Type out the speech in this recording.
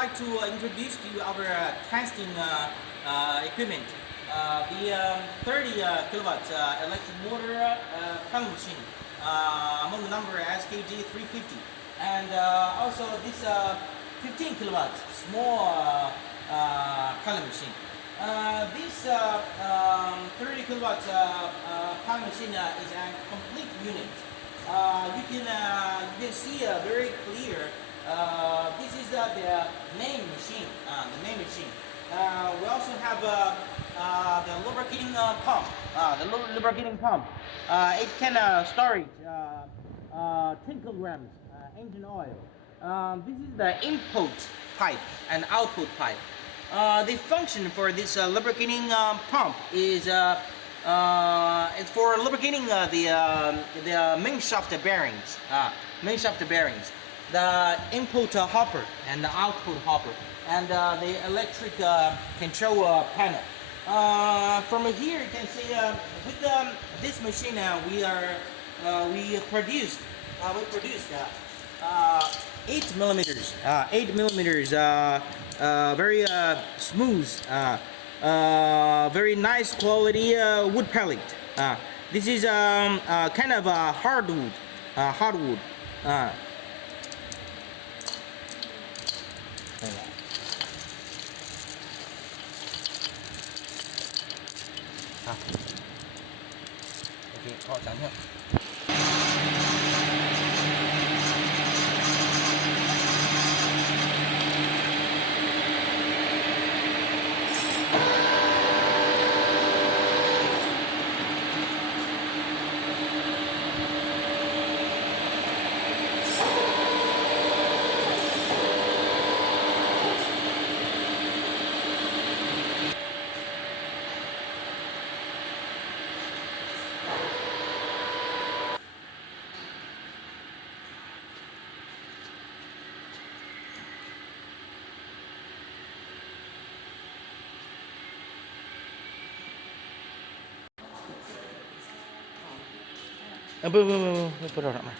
like to introduce to you our testing equipment. The 30 kilowatts electric motor pellet machine, model number SKG 350, and also this 15 kilowatts small pellet machine. This 30 kilowatts pellet machine is a complete unit. You can see very clear. This is the main machine. We also have the lubricating pump. It can storage 10 kilograms engine oil. This is the input pipe and output pipe. The function for this lubricating pump is it's for lubricating the main shaft bearings. The input hopper and the output hopper, and the electric control panel. From here you can see with this machine we produced 8 millimeters, very smooth, very nice quality wood pellet. This is kind of hardwood. OK， 好，讲听。不知道什么。